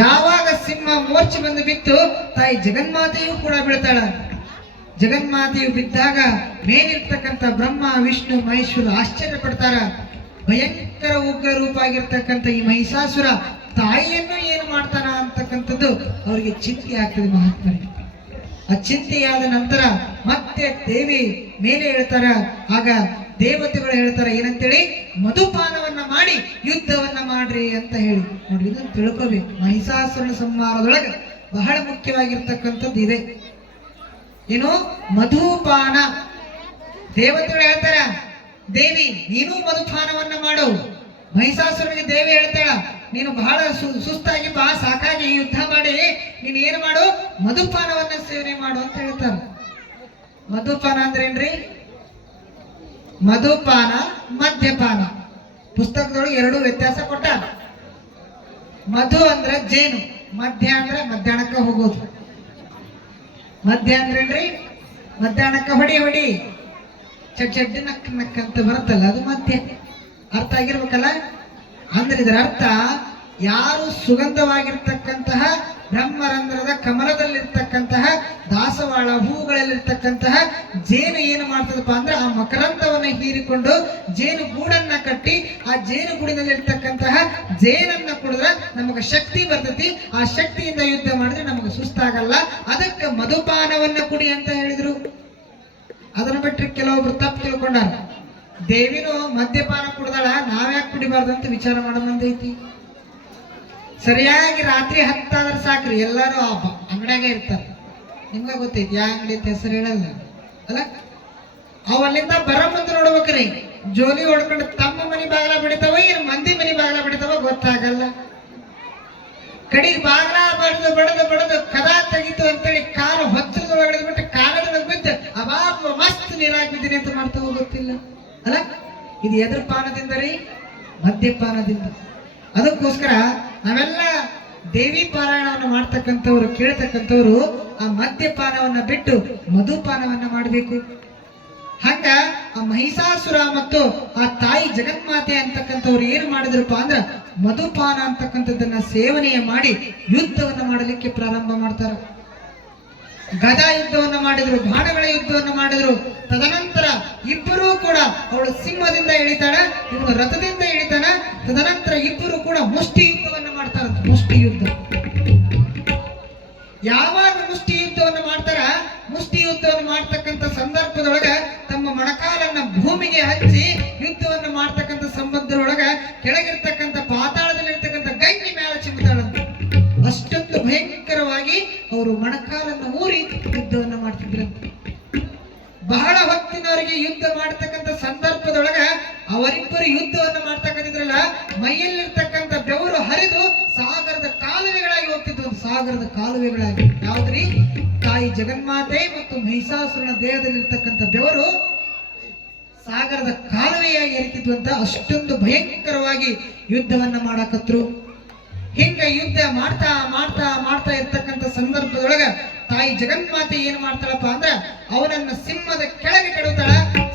ಯಾವಾಗ ಸಿಂಹ ಮೋರ್ಚೆ ಬಂದು ಬಿತ್ತು, ತಾಯಿ ಜಗನ್ಮಾತೆಯೂ ಕೂಡ ಬೀಳ್ತಾಳ. ಜಗನ್ಮಾತೆಯು ಬಿದ್ದಾಗ ಮೇಲಿರ್ತಕ್ಕಂಥ ಬ್ರಹ್ಮ, ವಿಷ್ಣು, ಮಹೇಶ್ವರ ಆಶ್ಚರ್ಯ ಪಡ್ತಾರ. ಭಯಂಕರ ಉಗ್ರ ರೂಪ ಆಗಿರ್ತಕ್ಕಂಥ ಈ ಮಹಿಷಾಸುರ ತಾಯಿಯನ್ನು ಏನು ಮಾಡ್ತಾನ ಅಂತಕ್ಕಂಥದ್ದು ಅವರಿಗೆ ಚಿಂತೆ ಆಗ್ತದೆ ಮಹಾತ್ಮರಿಗೆ. ಆ ಚಿಂತೆಯಾದ ನಂತರ ಮತ್ತೆ ದೇವಿ ಮೇಲೆ ಹೇಳ್ತಾರ, ಆಗ ದೇವತೆಗಳು ಹೇಳ್ತಾರೆ, ಏನಂತೇಳಿ? ಮಧುಪಾನವನ್ನ ಮಾಡಿ, ಯುದ್ಧವನ್ನ ಮಾಡ್ರಿ ಅಂತ ಹೇಳಿ. ನೋಡಿ, ಇದನ್ನ ತಿಳ್ಕೋಬೇಕು. ಮಹಿಷಾಸುರನ ಸಂಹಾರದೊಳಗೆ ಬಹಳ ಮುಖ್ಯವಾಗಿರ್ತಕ್ಕಂಥದ್ದು ಇದೆ. ಏನು? ಮಧುಪಾನ. ದೇವತೆಗಳು ಹೇಳ್ತಾರ, ದೇವಿ, ನೀನು ಮಧುಪಾನವನ್ನ ಮಾಡು. ಮಹಿಷಾಸುರನಿಗೆ ದೇವಿ ಹೇಳ್ತಾಳ, ನೀನು ಬಹಳ ಸುಸ್ತಾಗಿ ಬಾ, ಸಾಕಾಗಿ ಯುದ್ಧ ಮಾಡಿ. ನೀನು ಏನು ಮಾಡು? ಮಧುಪಾನವನ್ನ ಸೇವನೆ ಮಾಡು ಅಂತ ಹೇಳ್ತಾರ ಮಧುಪಾನ ಅಂದ್ರೇನ್ರಿ? ಮಧುಪಾನ, ಮದ್ಯಪಾನ. ಪುಸ್ತಕದೊಳಗೆ ಎರಡು ವ್ಯತ್ಯಾಸ ಕೊಟ್ಟ ಮಧು ಅಂದ್ರೆ ಜೇನು, ಮಧ್ಯ ಅಂದ್ರೆ ಮಧ್ಯಾಹ್ನಕ್ಕೆ ಹೋಗೋದು. ಮಧ್ಯ ಅಂದ್ರೇನ್ರಿ ಮಧ್ಯಾಹ್ನಕ್ಕೆ ಹೊಡಿ ಹೊಡಿ. ಚಡ್ ಚಡ್ಡಿ ನಕ್ ನಕ್ ಅಂತ ಬರುತ್ತಲ್ಲ, ಅದು ಮಧ್ಯ. ಅರ್ಥ ಆಗಿರ್ಬೇಕಲ್ಲ? ಅಂದ್ರೆ ಇದರ ಅರ್ಥ, ಯಾರು ಸುಗಂಧವಾಗಿರ್ತಕ್ಕಂತಹ ಬ್ರಹ್ಮರಂಧ್ರದ ಕಮಲದಲ್ಲಿರ್ತಕ್ಕಂತಹ ದಾಸವಾಳ ಹೂಗಳಲ್ಲಿರ್ತಕ್ಕಂತಹ ಜೇನು ಏನು ಮಾಡ್ತದಪ್ಪ ಅಂದ್ರೆ ಆ ಮಕರಂದವನ್ನ ಹೀರಿಕೊಂಡು ಜೇನು ಗೂಡನ್ನ ಕಟ್ಟಿ ಆ ಜೇನು ಗೂಡಿನಲ್ಲಿರ್ತಕ್ಕಂತಹ ಜೇನನ್ನ ಕುಡಿದ್ರೆ ನಮಗೆ ಶಕ್ತಿ ಬರ್ತತಿ. ಆ ಶಕ್ತಿಯಿಂದ ಯುದ್ಧ ಮಾಡಿದ್ರೆ ನಮಗೆ ಸುಸ್ತಾಗಲ್ಲ. ಅದಕ್ಕೆ ಮಧುಪಾನವನ್ನ ಕುಡಿ ಅಂತ ಹೇಳಿದ್ರು. ಅದನ್ನ ಬಿಟ್ಟರೆ ಕೆಲವೊಬ್ರು ತಪ್ಪು ತಿಳ್ಕೊಂಡಾರ. ದೇವಿನೂ ಮದ್ಯಪಾನ ಕುಡ್ದಾಳ, ನಾವ್ಯಾಕೆ ಕುಡಿಬಾರ್ದು ಅಂತ ವಿಚಾರ ಮಾಡೋದಂದೈತಿ ಸರಿಯಾಗಿ ರಾತ್ರಿ ಹತ್ತಾದ್ರೆ ಸಾಕ್ರಿ, ಎಲ್ಲರೂ ಆ ಅಂಗಡಿಯಾಗೆ ಇರ್ತಾರೆ. ನಿಮ್ಗೆ ಗೊತ್ತೈತಿ ಯಾವ ಅಂಗಡಿ ಅಂತ ಹೆಸರು ಹೇಳಲ್ಲ. ಅಲ್ಲ? ಅವಲ್ಲಿಂದ ಬರ ಮುಂದೆ ನೋಡ್ಬೇಕ್ರಿ. ಜೋಲಿ ಹೊಡ್ಕೊಂಡು ತಮ್ಮ ಮನೆ ಬಾಗಲ ಬಿಡಿತಾವ ಏನು ಮಂದಿ ಮನೆ ಬಾಗಲ ಬಿಡ್ತಾವ ಗೊತ್ತಾಗಲ್ಲ. ಕಡೆಗೆ ಬಾಗಲ ಬಡದು ಬಡದು ಬಡದು ಕದ ತೆಗಿತು ಅಂತೇಳಿ ಕಾಲು ಹೊಚ್ಚದೊಳಗಡೆ ಬಿಟ್ಟು ಕಾಲದ ಬಿದ್ದು ಅಬಾಬ ಮಸ್ತ್ ನೀರಾಗಿ ಬಿದ್ದೀನಿ ಅಂತ ಮಾಡ್ತಾವ ಗೊತ್ತಿಲ್ಲ. ಅಲ್ಲ? ಇದು ಎದ್ರ ಪಾನದಿಂದ ರೀ, ಮದ್ಯಪಾನದಿಂದ. ಅದಕ್ಕೋಸ್ಕರ ನಾವೆಲ್ಲ ದೇವಿ ಪಾರಾಯಣವನ್ನು ಮಾಡ್ತಕ್ಕಂಥವ್ರು, ಕೇಳ್ತಕ್ಕಂಥವ್ರು ಆ ಮದ್ಯಪಾನವನ್ನ ಬಿಟ್ಟು ಮಧುಪಾನವನ್ನ ಮಾಡಬೇಕು. ಹಂಗ ಆ ಮಹಿಷಾಸುರ ಮತ್ತು ಆ ತಾಯಿ ಜಗನ್ಮಾತೆ ಅಂತಕ್ಕಂಥವ್ರು ಏನು ಮಾಡಿದ್ರಪ್ಪ ಅಂದ್ರ ಮಧುಪಾನ ಅಂತಕ್ಕಂಥದ್ದನ್ನ ಸೇವನೆಯ ಮಾಡಿ ಯುದ್ಧವನ್ನ ಮಾಡಲಿಕ್ಕೆ ಪ್ರಾರಂಭ ಮಾಡ್ತಾರ. ಗದಾ ಯುದ್ಧವನ್ನ ಮಾಡಿದ್ರು, ಬಾಣಗಳ ಯುದ್ಧವನ್ನ ಮಾಡಿದ್ರು. ತದನಂತರ ಮುಷ್ಟಿ ಯುದ್ಧವನ್ನು ಮಾಡ್ತಾರ? ಮುಷ್ಟಿ ಯುದ್ಧವನ್ನು ಮಾಡ್ತಕ್ಕಂಥ ಸಂದರ್ಭದೊಳಗ ತಮ್ಮ ಮೊಣಕಾಲನ್ನ ಭೂಮಿಗೆ ಹಚ್ಚಿ ಯುದ್ಧವನ್ನು ಮಾಡ್ತಕ್ಕಂಥ ಸಂಬಂಧದೊಳಗ ಕೆಳಗಿರ್ತಕ್ಕಂಥ ಪಾತಾಳದಲ್ಲಿರ್ತಕ್ಕಂಥ ಗಂಗಿ ಮೇಲೆ ಚಿಮ್ತಾಳಂತ. ಅಷ್ಟೊಂದು ಭಯಂಕರವಾಗಿ ಅವರು ಮಣಕಾಲನ್ನ ಊರಿ ಯುದ್ಧವನ್ನು ಮಾಡ್ತಿದ್ರು. ಬಹಳ ಹೊತ್ತಿನವರಿಗೆ ಯುದ್ಧ ಮಾಡ್ತಕ್ಕಂಥ ಸಂದರ್ಭದೊಳಗ ಅವರಿಬ್ಬರು ಯುದ್ಧವನ್ನು ಮಾಡ್ತಕ್ಕಂಥದ್ರಲ್ಲ ಮೈಯಲ್ಲಿರ್ತಕ್ಕಂಥ ಬೆವರು ಹರಿದು ಸಾಗರದ ಕಾಲುವೆಗಳಾಗಿ ಹೋಗ್ತಿದ್ವು ಒಂದು ಸಾಗರದ ಕಾಲುವೆಗಳಾಗಿ. ಯಾವ್ದ್ರಿ? ತಾಯಿ ಜಗನ್ಮಾತೆ ಮತ್ತು ಮಹಿಷಾಸುರನ ದೇಹದಲ್ಲಿರ್ತಕ್ಕಂಥ ಬೆವರು ಸಾಗರದ ಕಾಲುವೆಯಾಗಿ ಹರಿತಿದ್ವು ಅಂತ ಅಷ್ಟೊಂದು ಭಯಂಕರವಾಗಿ ಯುದ್ಧವನ್ನ ಮಾಡಾಕತ್ರು. ಹಿಂಗ ಯುದ್ಧ ಮಾಡ್ತಾ ಮಾಡ್ತಾ ಮಾಡ್ತಾ ಇರ್ತಕ್ಕಂಥ ಸಂದರ್ಭದೊಳಗ ತಾಯಿ ಜಗನ್ಮಾತೆ ಏನ್ ಮಾಡ್ತಾಳಪ್ಪ ಅಂದ್ರ ಅವನನ್ನ ಸಿಂಹದ ಕೆಳಗೆ ಕೆಡುತ್ತಾಳ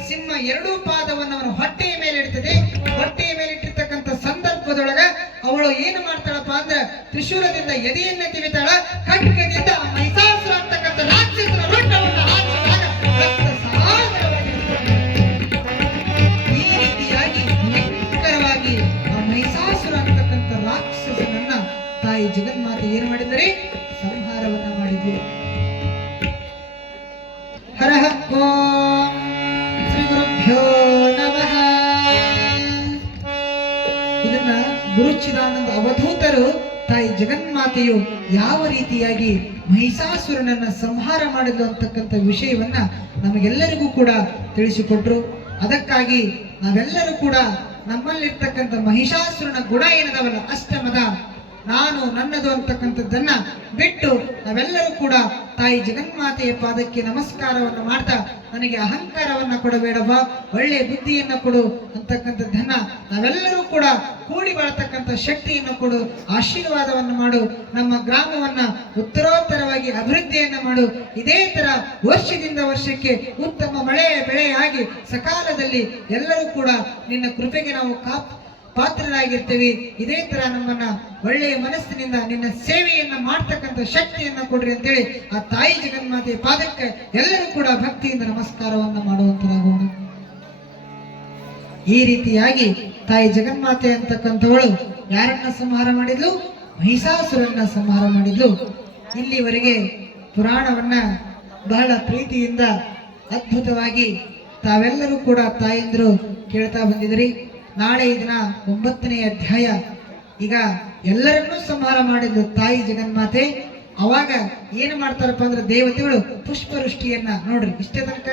ಸಿಂಹ ಎರಡೂ ಪಾದವನ್ನು ಅವನ ಹೊಟ್ಟೆಯ ಮೇಲೆ ಇಡ್ತದೆ. ಹೊಟ್ಟೆಯ ಮೇಲೆ ಇಟ್ಟಿರ್ತಕ್ಕಂಥ ಸಂದರ್ಭದೊಳಗ ಅವಳು ಏನು ತ್ರಿಶೂಲದಿಂದ ಎದೆಯನ್ನ ತಿವಿತಾಳ ಖಡ್ಗದಿಂದ ಮೈಸಾಸುರ ಅಂತಕ್ಕಂಥ ರಾಕ್ಷಸರ ರೂಪವನ್ನು ಹಾಕಿದಾಗ ರಕ್ತ. ಈ ರೀತಿಯಾಗಿ ಭಯಂಕರವಾಗಿ ಆ ಮೈಸಾಸುರ ಅಂತಕ್ಕಂಥ ರಾಕ್ಷಸನನ್ನ ತಾಯಿ ಜಗನ್ಮಾತೆ ಏನು ಮಾಡಿದರೆ ಸಂಹಾರವನ್ನ ಮಾಡಿದ್ರು ಹರಹ ಇದನ್ನ ಗುರುಚಿದಾನಂದ ಅವಧೂತರು ತಾಯಿ ಜಗನ್ಮಾತೆಯು ಯಾವ ರೀತಿಯಾಗಿ ಮಹಿಷಾಸುರನನ್ನ ಸಂಹಾರ ಮಾಡಿದ್ಲು ಅಂತಕ್ಕಂಥ ವಿಷಯವನ್ನ ನಮಗೆಲ್ಲರಿಗೂ ಕೂಡ ತಿಳಿಸಿಕೊಟ್ರು. ಅದಕ್ಕಾಗಿ ನಾವೆಲ್ಲರೂ ಕೂಡ ನಮ್ಮಲ್ಲಿರ್ತಕ್ಕಂಥ ಮಹಿಷಾಸುರನ ಗುಣ ಏನದವಲ್ಲ ಅಷ್ಟಮದ ನಾನು ನನ್ನದು ಅಂತಕ್ಕಂಥದ್ದನ್ನ ಬಿಟ್ಟು ನಾವೆಲ್ಲರೂ ಕೂಡ ತಾಯಿ ಜಗನ್ಮಾತೆಯ ಪಾದಕ್ಕೆ ನಮಸ್ಕಾರವನ್ನು ಮಾಡ್ತಾ ನನಗೆ ಅಹಂಕಾರವನ್ನ ಬಾ ಒಳ್ಳೆ ಬುದ್ಧಿಯನ್ನ ಕೊಡು ಅಂತಕ್ಕಂಥದ್ದನ್ನ ನಾವೆಲ್ಲರೂ ಕೂಡ ಕೂಡಿ ಬಾಳ್ತಕ್ಕಂಥ ಶಕ್ತಿಯನ್ನು ಕೊಡು, ಆಶೀರ್ವಾದವನ್ನು ಮಾಡು, ನಮ್ಮ ಗ್ರಾಮವನ್ನ ಉತ್ತರೋತ್ತರವಾಗಿ ಅಭಿವೃದ್ಧಿಯನ್ನು ಮಾಡು. ಇದೇ ತರ ವರ್ಷದಿಂದ ವರ್ಷಕ್ಕೆ ಉತ್ತಮ ಮಳೆ ಬೆಳೆಯಾಗಿ ಸಕಾಲದಲ್ಲಿ ಎಲ್ಲರೂ ಕೂಡ ನಿನ್ನ ಕೃಪೆಗೆ ನಾವು ಕಾಪ್ ಪಾತ್ರರಾಗಿರ್ತೀವಿ. ಇದೇ ತರ ನಮ್ಮನ್ನ ಒಳ್ಳೆಯ ಮನಸ್ಸಿನಿಂದ ನಿನ್ನ ಸೇವೆಯನ್ನ ಮಾಡ್ತಕ್ಕಂಥ ಶಕ್ತಿಯನ್ನ ಕೊಡ್ರಿ ಅಂತೇಳಿ ಆ ತಾಯಿ ಜಗನ್ಮಾತೆ ಪಾದಕ್ಕೆ ಎಲ್ಲರೂ ಕೂಡ ಭಕ್ತಿಯಿಂದ ನಮಸ್ಕಾರವನ್ನ ಮಾಡುವಂತರಾಗೋಣ. ಈ ರೀತಿಯಾಗಿ ತಾಯಿ ಜಗನ್ಮಾತೆ ಅಂತಕ್ಕಂಥವಳು ಯಾರನ್ನ ಸಂಹಾರ ಮಾಡಿದ್ಲು? ಮಹಿಷಾಸುರನ್ನ ಸಂಹಾರ ಮಾಡಿದ್ಲು. ಇಲ್ಲಿವರೆಗೆ ಪುರಾಣವನ್ನ ಬಹಳ ಪ್ರೀತಿಯಿಂದ ಅದ್ಭುತವಾಗಿ ತಾವೆಲ್ಲರೂ ಕೂಡ ತಾಯಂದಿರು ಕೇಳ್ತಾ ಬಂದಿದ್ರಿ ನಾಳೆ ಇದನ್ನ ಒಂಬತ್ತನೇ ಅಧ್ಯಾಯ. ಈಗ ಎಲ್ಲರನ್ನೂ ಸಂಹಾರ ಮಾಡಿದ್ಲು ತಾಯಿ ಜಗನ್ಮಾತೆ. ಅವಾಗ ಏನು ಮಾಡ್ತಾರಪ್ಪ ಅಂದ್ರೆ ದೇವತೆಗಳು ಪುಷ್ಪವೃಷ್ಟಿಯನ್ನ ನೋಡ್ರಿ, ಇಷ್ಟೇ ತನಕ